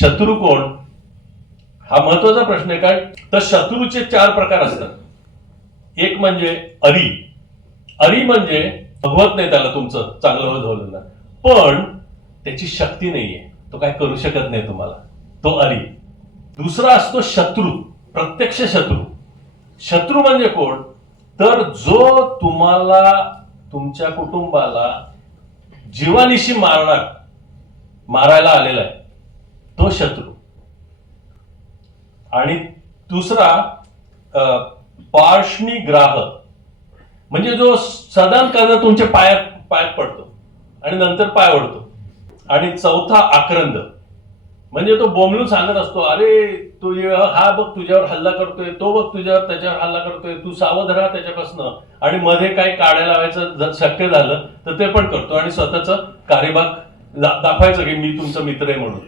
शत्रू कोण हा महत्वाचा प्रश्न आहे. कारण तर शत्रूचे 4 प्रकार असतात. एक म्हणजे अरी. अरी म्हणजे भगवत नाही त्याला तुमचं चांगलं झालं, पण त्याची शक्ती नाहीये, तो काय करू शकत नाही तुम्हाला, तो अरी. दुसरा असतो शत्रू, प्रत्यक्ष शत्रू. शत्रू म्हणजे कोण, तर जो तुम्हाला तुमच्या कुटुंबाला जीवानिशी मारायला आलेला आहे, तो शत्रू. आणि दुसरा पार्ष्णीग्राह, म्हणजे जो सदान कदा तुमच्या पायात पडतो आणि नंतर पाय ओढतो. आणि चौथा आक्रंद, म्हणजे तो बोंबलून सांगत असतो, अरे तू हा बघ तुझ्यावर हल्ला करतोय, तो बघ त्याच्यावर हल्ला करतोय, तू सावध राहा त्याच्यापासून. आणि मध्ये काही काढायला लावायचं जर शक्य झालं तर ते पण करतो आणि स्वतःच कार्यभाग दाखवायचं की मी तुमचा मित्र आहे म्हणून.